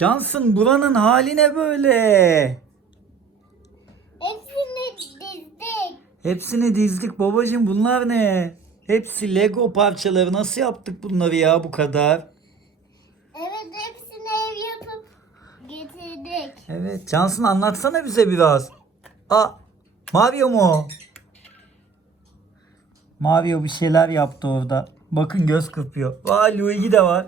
Cansın buranın hali ne böyle? Hepsini dizdik. Hepsini dizdik babacığım bunlar ne? Hepsi Lego parçaları nasıl yaptık bunları ya bu kadar? Evet hepsini ev yapıp getirdik. Evet Cansın anlatsana bize biraz. Aa Mario mu? Mario bir şeyler yaptı orada. Bakın göz kırpıyor. Vay Luigi de var.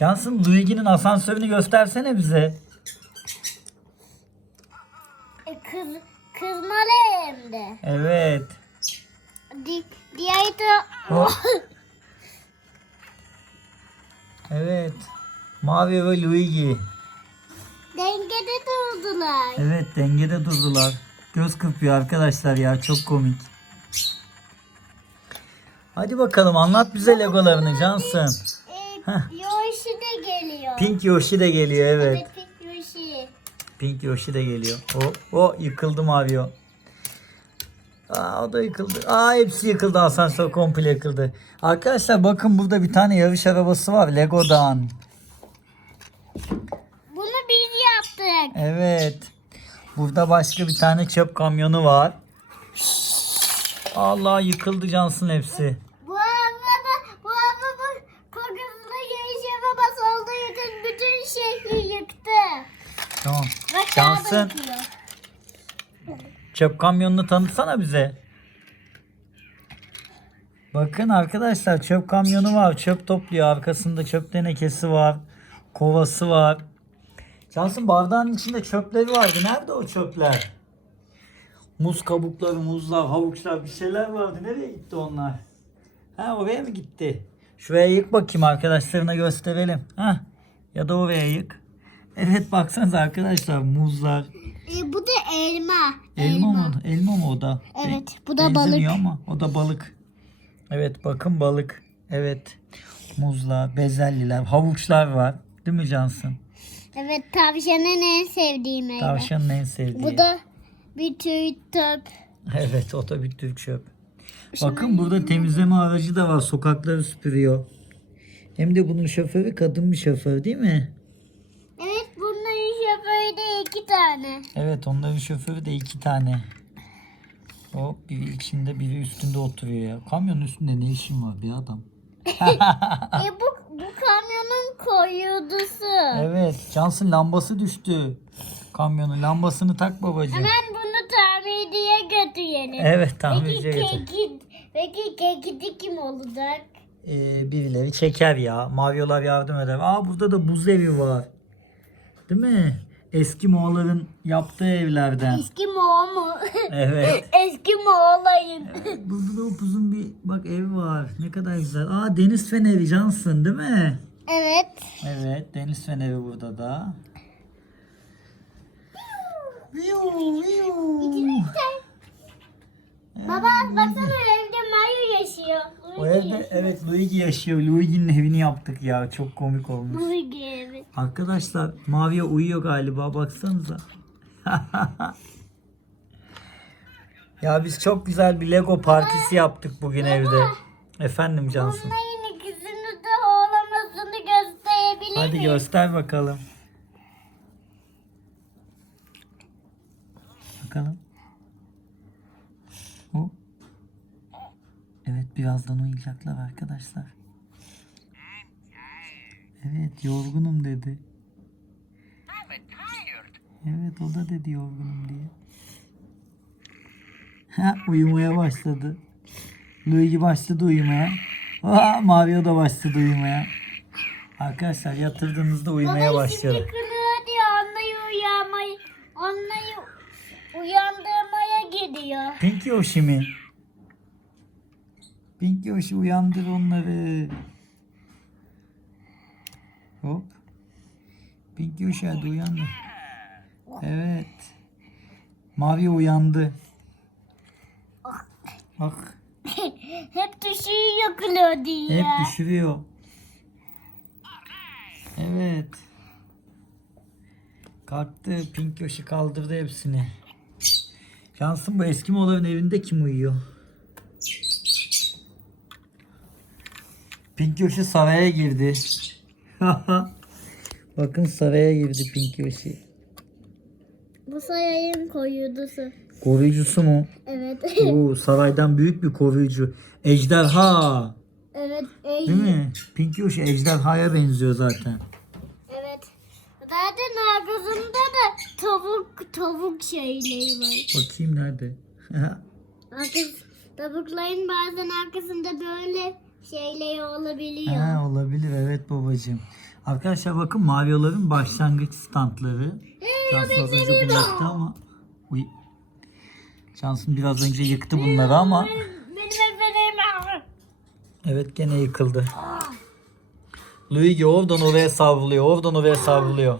Cansın Luigi'nin asansörünü göstersene bize. E, kız, kızmalı hem de. Evet. Di, diğer de... Hop. Evet. Mario ve Luigi. Dengede durdular. Evet dengede durdular. Göz kırpıyor arkadaşlar ya çok komik. Hadi bakalım anlat bize legolarını Cansın. E, geliyor. Pink Yoshi de geliyor evet. Evet Pink Yoshi. Pink Yoshi de geliyor. O, o yıkıldı Mario. Aa, o da yıkıldı. Aa hepsi yıkıldı. Asansör komple yıkıldı. Arkadaşlar bakın burada bir tane yarış arabası var. Lego'dan. Bunu biz yaptık. Evet. Burada başka bir tane çöp kamyonu var. Allah yıkıldı Cansın hepsi. Tamam. Bak yıkıyor. çöp kamyonunu tanıtsana bize. Bakın arkadaşlar çöp kamyonu var. Çöp topluyor. Arkasında çöp tenekesi var. Kovası var. Cansın bardağın içinde çöpleri vardı. Nerede o çöpler? Muz kabukları, muzlar, havuçlar bir şeyler vardı. Nereye gitti onlar? Ha oraya mı gitti? Şuraya yık bakayım arkadaşlarına gösterelim. Ha ya da oraya yık. Evet baksanıza arkadaşlar muzlar. E, bu da elma. Elma, mı? Elma mı o da? Evet, Be- bu da balık. benzemiyor ama o da balık. Evet bakın balık. Evet. Muzlar, bezelliler, havuçlar var. Değil mi Cansın? Evet tavşanın en sevdiği meyve. Tavşanın en sevdiği. Bu da bir tüy töp. Evet o da bir tür çöp. Bakın burada temizleme aracı da var. Sokakları süpürüyor. Hem de bunun şoförü kadın bir şoför değil mi? Şoförü de iki tane. Evet onların şoförü de iki tane. Hop biri içinde biri üstünde oturuyor ya. Kamyonun üstünde ne işin var bir adam? e bu, bu kamyonun koyucusu. Evet Cansın lambası düştü. Kamyonun lambasını tak babacığım. Hemen bunu tamirciye götürelim. Evet Peki tamirciye götür. keki, peki kekidi kim olacak? Ee, birileri çeker ya. Mavyolar yardım eder. Aa burada da buz evi var. Değil mi? Eski Moğolların yaptığı evlerden. Eski Moğol mu? Evet. Eski Moğolayım. Burada da upuzun bir bak ev var. Ne kadar güzel. Aa deniz feneri Cansın değil mi? Evet. Evet deniz feneri burada da. Viu, viu. Baba baksana yaşıyor. O evde evet Luigi yaşıyor. Luigi'nin evini yaptık ya. Çok komik olmuş. Luigi evi. Arkadaşlar Mavi'ye uyuyor galiba baksanıza. ya biz çok güzel bir Lego partisi yaptık bugün evde. Efendim Cansın. Onların ikisini de ağlamasını gösterebilir Hadi miyim? göster bakalım. Bakalım. Hop. Evet birazdan uyuyacaklar arkadaşlar. Evet yorgunum dedi. Evet o da dedi yorgunum diye. Ha, uyumaya başladı. Luigi başladı uyumaya. Aa, Mario da başladı uyumaya. Arkadaşlar yatırdığınızda uyumaya Baba başladı. şimdi kırıyor diye onları uyanmayı, onları uyandırmaya gidiyor. Pink Yoshi mi? Pink Yoshi uyandır onları. Hop. Pink Yoshi hadi uyandır. Evet. Mavi uyandı. Bak Hep düşüyor yakılıyor diye. hep düşürüyor. Evet. Kalktı. Pink Yoshi kaldırdı hepsini. Şansın bu eski moların evinde kim uyuyor? Pink Yoshi saraya girdi. Bakın saraya girdi Pinky Yoshi. Bu sayayın koyucusu. Koruyucusu mu? Evet. Oo, saraydan büyük bir koruyucu. Ejderha. evet. ey- Değil mi? Pinky Yoshi ejderhaya benziyor zaten. Evet. Zaten arkasında da tavuk tavuk şeyleri var. Bakayım nerede? Arkası, tavukların bazen arkasında böyle şeyleri olabiliyor. ha, olabilir evet babacığım. Arkadaşlar bakın Mario'ların başlangıç standları. Cansın az önce bunu yıktı ama. Uy. Cansın biraz önce yıktı bunları ama. Evet gene yıkıldı. Luigi oradan oraya savruluyor. Oradan oraya savruluyor.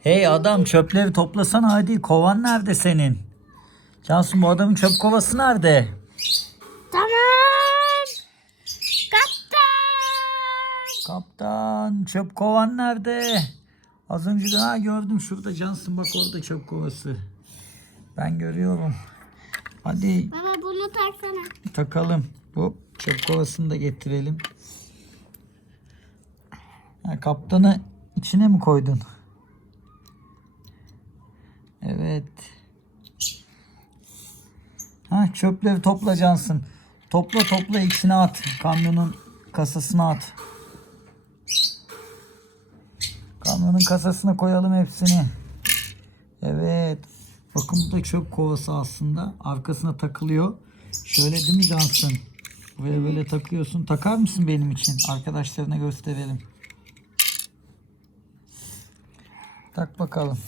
Hey adam çöpleri toplasana hadi. Kovan nerede senin? Cansu bu adamın çöp kovası nerede? Tamam. Kaptan. Çöp kovan nerede? Az önce de ha gördüm şurada Cansın bak orada çöp kovası. Ben görüyorum. Hadi Baba bunu taksana. takalım. Bu çöp kovasını da getirelim. Ha, kaptanı içine mi koydun? Evet. Ha çöpleri topla Cansın. Topla topla içine at. Kamyonun kasasına at. Kamyonun kasasına koyalım hepsini. Evet. Bakın bu da çöp kovası aslında. Arkasına takılıyor. Şöyle değil mi Cansın? Buraya böyle takıyorsun. Takar mısın benim için? Arkadaşlarına gösterelim. Tak bakalım.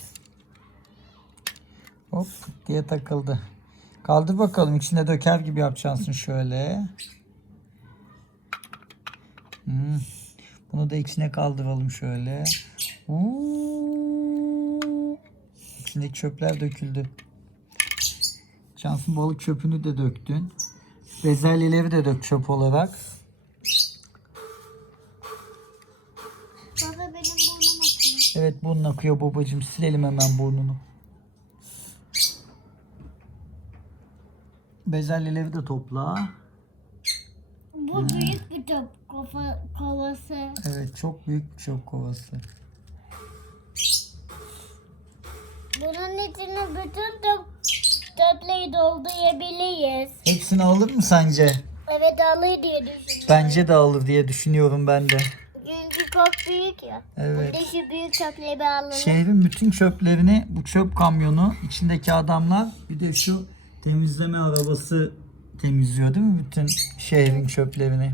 Hop diye takıldı. Kaldır bakalım. içine döker gibi yapacaksın şöyle. Hmm. Bunu da içine kaldıralım şöyle. Uuu. İçindeki çöpler döküldü. Cansın balık çöpünü de döktün. Bezelyeleri de dök çöp olarak. Baba benim burnum akıyor. Evet burnun akıyor babacığım. Silelim hemen burnunu. Bezelyeleri de topla. Bu büyük bir top kafa, kovası. Evet çok büyük bir çöp kovası. Bunun içine bütün top, toplayı doldurabiliriz. Hepsini alır mı sence? Evet alır diye düşünüyorum. Bence de alır diye düşünüyorum ben de. Çünkü çok büyük ya. Evet. Bir de şu büyük çöpleri alalım. Şehrin bütün çöplerini bu çöp kamyonu içindeki adamlar bir de şu temizleme arabası temizliyor değil mi bütün şehrin çöplerini?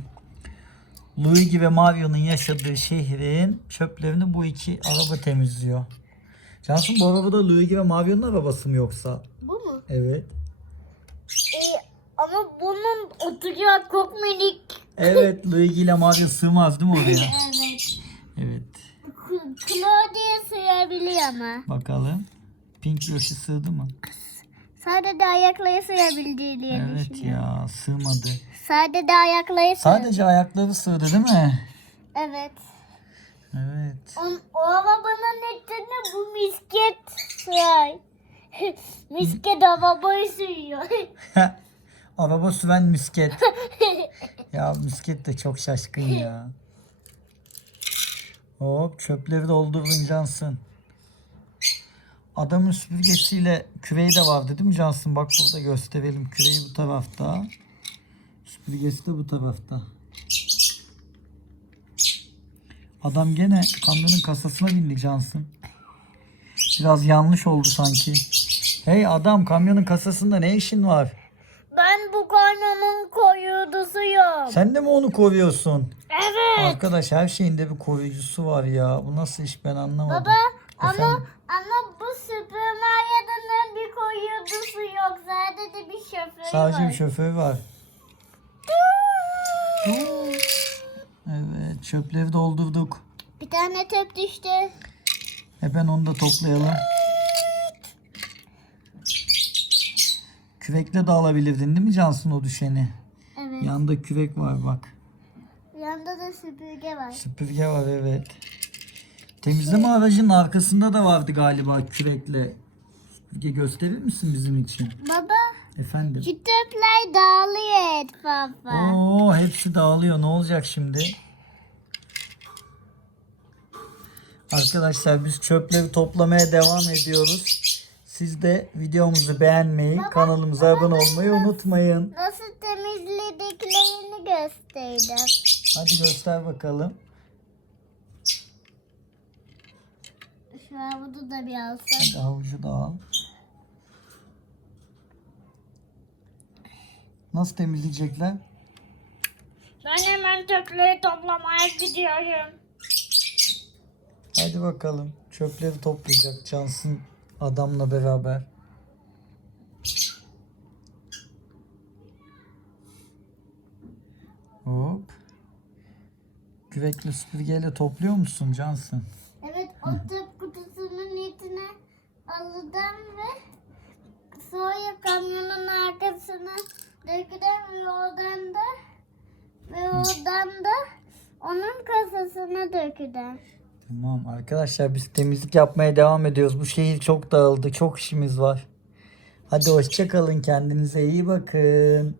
Luigi ve Mario'nun yaşadığı şehrin çöplerini bu iki araba temizliyor. Cansın bu arabada Luigi ve Mario'nun arabası mı yoksa? Bu mu? Evet. Ee, ama bunun oturuyor çok minik. Evet Luigi ile Mario sığmaz değil mi oraya? Evet. Evet. K- Claudia sığabiliyor ama. Bakalım. Pink Yoshi sığdı mı? Sadece ayakları sığabildiği diye Evet düşünüyorum. ya sığmadı. Sadece ayakları sığ. Sadece ayakları sığdı değil mi? Evet. Evet. O, o arabanın içinde bu misket sığar. misket arabayı sürüyor. Araba süren misket. ya misket de çok şaşkın ya. Hop çöpleri doldurdun Cansın. Adamın süpürgesiyle küreği de vardı değil mi Cansın? Bak burada gösterelim. Küreği bu tarafta. Süpürgesi de bu tarafta. Adam gene kamyonun kasasına bindi Cansın. Biraz yanlış oldu sanki. Hey adam kamyonun kasasında ne işin var? ben bu kamyonun koyudusuyum. Sen de mi onu koruyorsun? Evet. Arkadaş her şeyinde bir koruyucusu var ya. Bu nasıl iş ben anlamadım. Baba ama Efendim? ama bu Super Mario'nun bir koyudusu yok. Sadece bir şoför Sadece var. bir şoför var. Çöpleri doldurduk. Bir tane töp düştü. Hemen onu da toplayalım. Kürekle de alabilirdin değil mi Cansın o düşeni? Evet. Yanında kürek var bak. Yanında da süpürge var. Süpürge var evet. Temizleme aracının arkasında da vardı galiba kürekle. Süpürge gösterir misin bizim için? Baba Efendim. şu töpler dağılıyor etrafa. Oo hepsi dağılıyor. Ne olacak şimdi? Arkadaşlar biz çöpleri toplamaya devam ediyoruz. Siz de videomuzu beğenmeyi, kanalımıza abone olmayı unutmayın. Nasıl temizlediklerini gösterdim. Hadi göster bakalım. Şu havuzu da bir alsak. Hadi havucu da al. Nasıl temizleyecekler? Ben hemen çöpleri toplamaya gidiyorum. Hadi bakalım. Çöpleri toplayacak Cansın adamla beraber. Hop. Kürekle süpürgeyle topluyor musun Cansın? Evet o çöp kutusunun içine alacağım ve sonra kamyonun arkasına dökeceğim ve oradan da ve oradan da onun kasasına dökeceğim. Tamam arkadaşlar biz temizlik yapmaya devam ediyoruz. Bu şehir çok dağıldı. Çok işimiz var. Hadi hoşça kalın. Kendinize iyi bakın.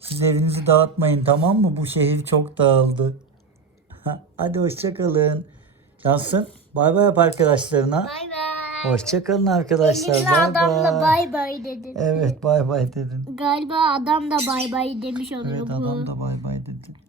Siz evinizi dağıtmayın tamam mı? Bu şehir çok dağıldı. Hadi hoşça kalın. Cansın bay bay yap arkadaşlarına. Bay bay. Hoşça kalın arkadaşlar. Elif'le Bay adam da bay. bay bay dedi. Evet bay bay dedin. Galiba adam da bay bay demiş oluyor Evet bu. adam da bay bay dedi.